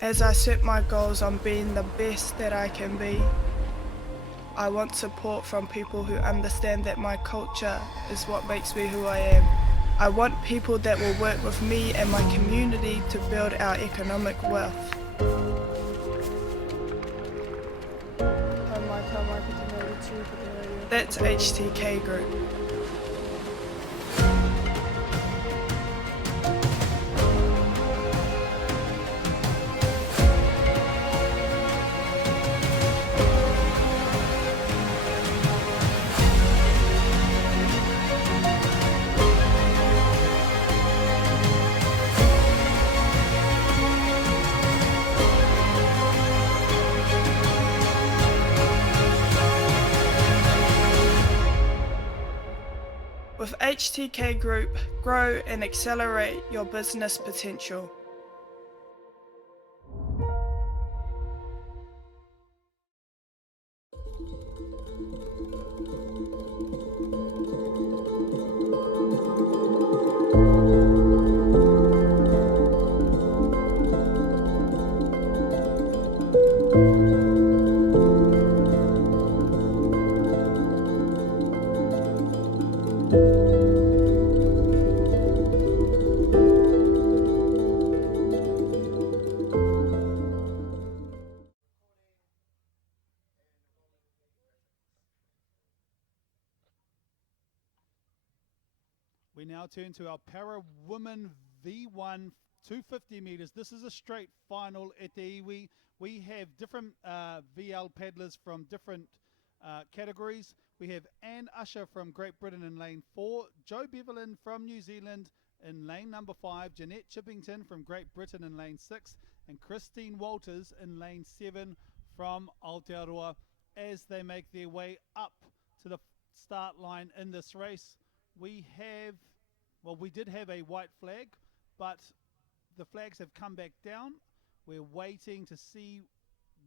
As I set my goals on being the best that I can be, I want support from people who understand that my culture is what makes me who I am. I want people that will work with me and my community to build our economic wealth. That's HTK Group. With HTK Group, grow and accelerate your business potential. We now turn to our Para Women V1 250 meters. This is a straight final at the iwi. We have different VL paddlers from different categories. We have Anne Usher from Great Britain in lane 4, Jo Beverlyn from New Zealand in lane number 5, Jeanette Chippington from Great Britain in lane 6, and Christine Walters in lane 7 from Aotearoa as they make their way up to the start line in this race. We did have a white flag, but the flags have come back down. We're waiting to see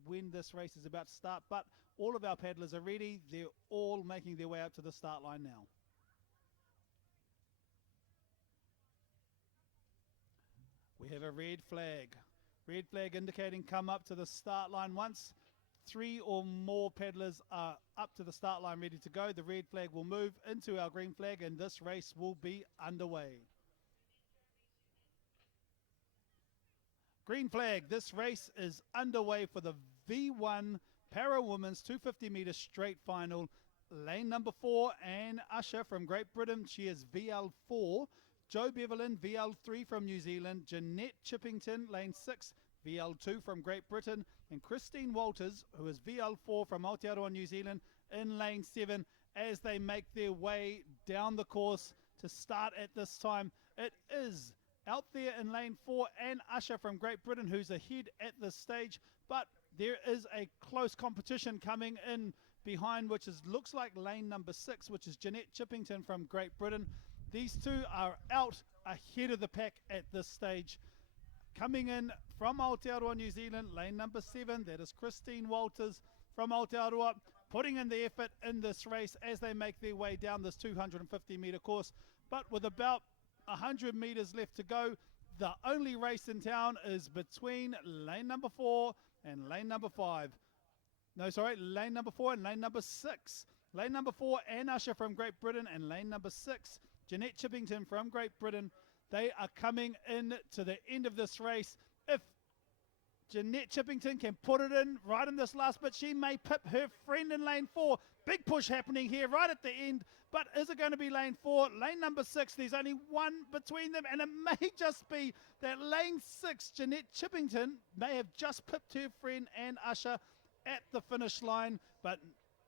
when this race is about to start, but all of our paddlers are ready. They're all making their way up to the start line now. We have a red flag. Red flag indicating come up to the start line. Once 3 or more paddlers are up to the start line ready to go, the red flag will move into our green flag and this race will be underway. Green flag, this race is underway for the V1 Para Women's 250 meter straight final. Lane number 4, Anne Usher from Great Britain, she is VL4. Jo Beverlyn, VL3 from New Zealand. Jeanette Chippington, lane 6, VL2 from Great Britain, and Christine Walters, who is VL4 from Aotearoa, New Zealand, in lane 7 as they make their way down the course to start at this time. It is out there in lane 4, Anne Usher from Great Britain, who's ahead at this stage, but there is a close competition coming in behind, which looks like lane number 6, which is Jeanette Chippington from Great Britain. These two are out ahead of the pack at this stage. Coming in from Aotearoa, New Zealand, lane number 7, that is Christine Walters from Aotearoa, putting in the effort in this race as they make their way down this 250 metre course. But with about 100 metres left to go, the only race in town is between lane number 4 and lane number 5. No, sorry, lane number 4 and lane number 6. Lane number 4, Anne Usher from Great Britain, and lane number 6, Jeanette Chippington from Great Britain. They are coming in to the end of this race. If Jeanette Chippington can put it in right in this last bit, she may pip her friend in lane 4. Big push happening here right at the end. But is it going to be lane 4? Lane number 6, there's only one between them. And it may just be that lane 6, Jeanette Chippington, may have just pipped her friend Anne Usher at the finish line. But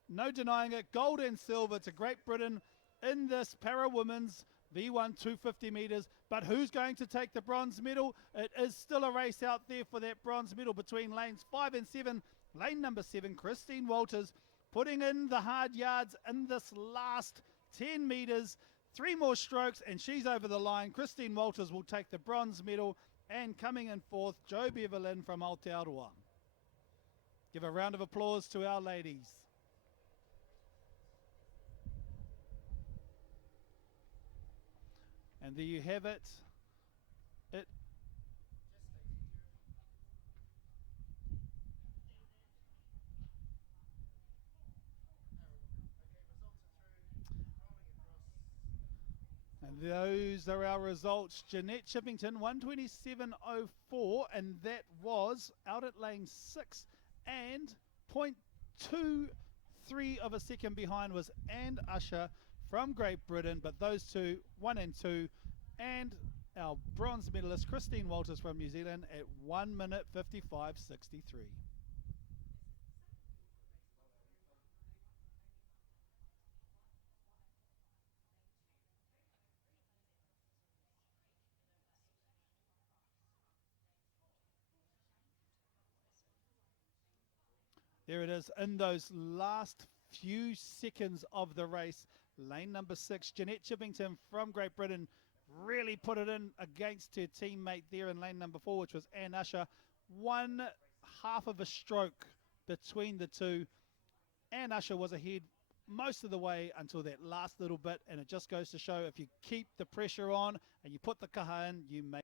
no denying it, gold and silver to Great Britain in this Para Women's V1 250 metres. But who's going to take the bronze medal? It is still a race out there for that bronze medal between lanes 5 and 7. Lane number 7, Christine Walters, putting in the hard yards in this last 10 metres. 3 more strokes and she's over the line. Christine Walters will take the bronze medal. And coming in fourth, Jo Beverlyn from Aotearoa. Give a round of applause to our ladies. And there you have it. And those are our results. Jeanette Chippington, 127.04, and that was out at lane 6, and 0.23 of a second behind was Anne Usher from Great Britain, but those two, 1 and 2, and our bronze medalist Christine Walters from New Zealand at 1 minute 55.63. There it is in those last few seconds of the race. Lane number 6, Jeanette Chippington from Great Britain really put it in against her teammate there in lane number 4, which was Anne Usher. 1/2 of a stroke between the two. Anne Usher was ahead most of the way until that last little bit, and it just goes to show if you keep the pressure on and you put the kaha in, you make